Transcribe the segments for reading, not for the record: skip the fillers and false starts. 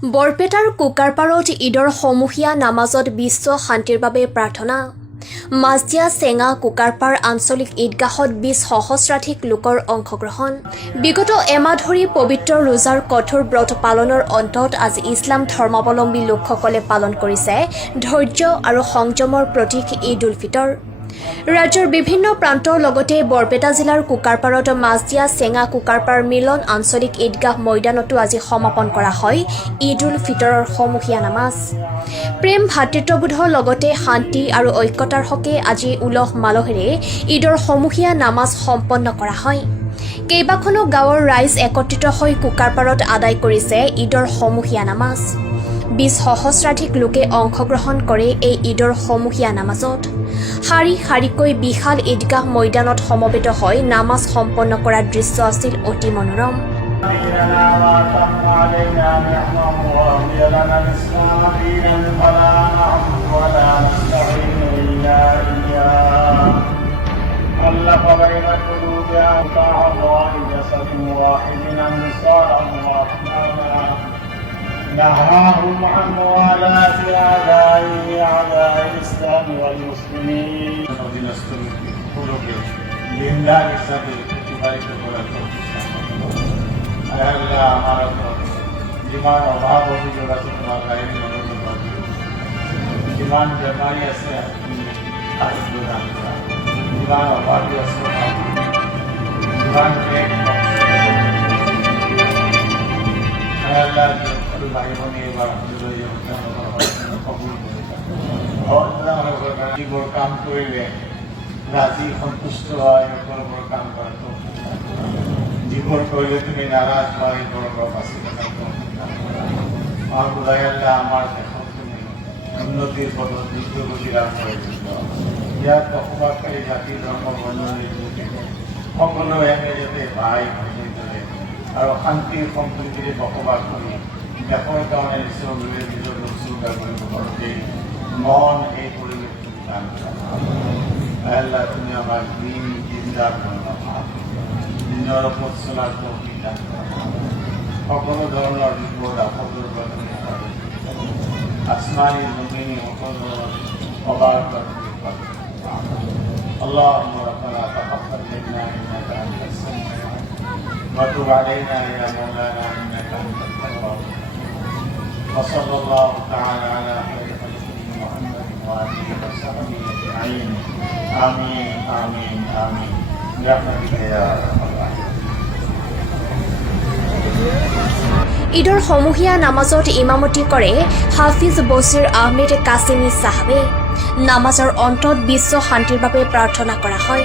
বৰপেটাৰ কুকাৰপাৰত ঈদৰ সমূহীয়া নামাজত বিশ্ব শান্তিৰ বাবে প্ৰাৰ্থনা। মাছদিয়া চেঙা কুকাৰপাৰ আঞ্চলিক ঈদগাহত 20 সহস্ৰাধিক লোকৰ অংশগ্ৰহণ। বিগত এমাহ ধৰি পবিত্ৰ ৰোজাৰ কঠোৰ ব্ৰত পালনৰ অন্তত আজি ইছলাম ধৰ্মাৱলম্বী লোকসকলে পালন কৰিছে ধৈৰ্য আৰু সংযমৰ প্ৰতীক ঈদ উল ফিতৰ। ৰাজ্যৰ বিভিন্ন প্ৰান্তৰ লগতে বৰপেটা জিলাৰ কুকাৰপাৰত মাছদিয়া চেঙা কুকাৰপাৰ মিলন আঞ্চলিক ঈদগাহ ময়দানতো আজি সমাপন কৰা হয় ঈদ উল ফিতৰৰ সমূহীয়া নামাজ। প্ৰেম ভাতৃত্ববোধৰ লগতে শান্তি আৰু ঐক্যতাৰ হকে আজি উলহ মালহেৰে ঈদৰ সমূহীয়া নামাজ সম্পন্ন কৰা হয়। কেইবাখনো গাঁৱৰ ৰাইজ একত্ৰিত হৈ কুকাৰপাৰত আদায় কৰিছে ঈদৰ সমূহীয়া নামাজ। 20 সহস্ৰাধিক লোকে অংশগ্ৰহণ কৰে এই ঈদৰ সমূহীয়া নামাজত। শাৰী শাৰীকৈ বিশাল ঈদগাহ ময়দানত সমবেত হৈ নামাজ সম্পন্ন কৰাৰ দৃশ্য আছিল অতি মনোৰম। نهاهم عن موالاه أعداء الإسلام والمسلمين দিনদার হিসাবে প্রতিপালিত করার আল্লাহ আমার জীবন অভাব অভিযোগ আছে তোমার গায়ে জীবন বেমারি আছে জীবন অভাবী আছে জীবন আল্লাহ ভাই বোনে এবার যিবোৰ কাম কৰিলে ৰাজি সন্তুষ্ট হয় সেইবোৰ কাম কৰাটো যিবোৰ কৰিলে তুমি নাৰাজ হয় সেইবোৰ বাচি আমাৰ বুজাই আল্লাহ আমাৰ দেশত তুমি উন্নতিৰ পথত দ্ৰুতগতি লাভ কৰি ইয়াত বসবাসকাৰী জাতি ধৰ্ম বৰ্ণ নিৰ্বিশেষে সকলো একে যাতে ভাই ভনী দৰে আৰু শান্তিৰ সম্প্ৰীতিৰে বসবাস কৰি দেশৰ কাৰণে নিজৰ নিজৰ উৎসৰ্গা কৰিব পাৰোঁতেই মন এই পৰিৱেশ তুমি দান কৰা আল্লাহ তুমি আমাৰ দিন দিনদাৰ দিনৰ ওপৰত চলাৰ তৌফিক দান কৰা সকলো ধৰণৰ বিপদ আপদৰ পৰা তুমি আসমানী জমিনী সকলো অবাৰ পৰা তুমি اللهم ربنا تقبل منا انك انت السميع العليم وتب علينا يا مولانا انك انت التواب وصلى الله تعالى على خير خلقه محمد وآله وصحبه أجمعين آمين آمين آمين برحمتك يا أرحم الراحمين। ঈদৰ সমূহীয়া নামাজত ইমামতি কৰে হাফিজ বছিৰ আহমেদ কাছিমি চাহাবে। নামাজৰ অন্তত বিশ্ব শান্তিৰ বাবে প্ৰাৰ্থনা কৰা হয়।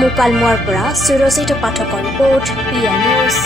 মুকালমুৱাৰ পৰা সুৰজিত পাঠকৰ ৰিপৰ্ট PI নিউজ।